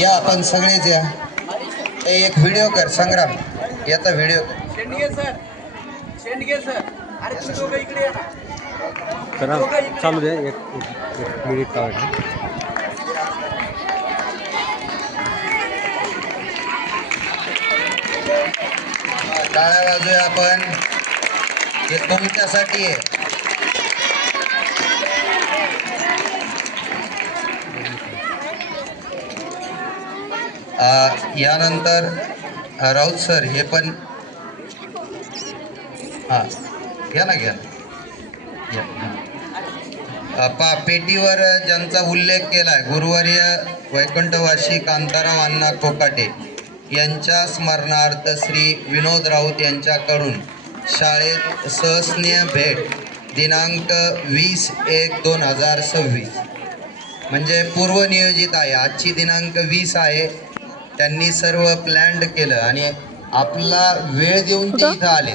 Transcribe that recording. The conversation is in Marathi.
या आपण सगळेच या. एक व्हिडिओ कर संग्राम, याचा व्हिडिओ कर. शेंडगे सर, शेंडगे सर, अरे तुम्ही दोघं इकडे या ना. करा चालू दे एक मिनिट काढा. टाळ्या वाजूया आपण. हे तुमच्यासाठी आहे. यानंतर राऊत सर हे पण हां घ्या ना घ्या पेटीवर ज्यांचा उल्लेख केला आहे गुरुवर्य वैकुंठवासी कांताराव अण्णा कोकाटे यांच्या स्मरणार्थ श्री विनोद राऊत यांच्याकडून शाळेत सहस्नीय भेट दिनांक 20/1/2026 म्हणजे पूर्वनियोजित आहे. आजची दिनांक 20 आहे. त्यांनी सर्व प्लॅन्ड केलं आणि आपला वेळ देऊन ते इथं आले.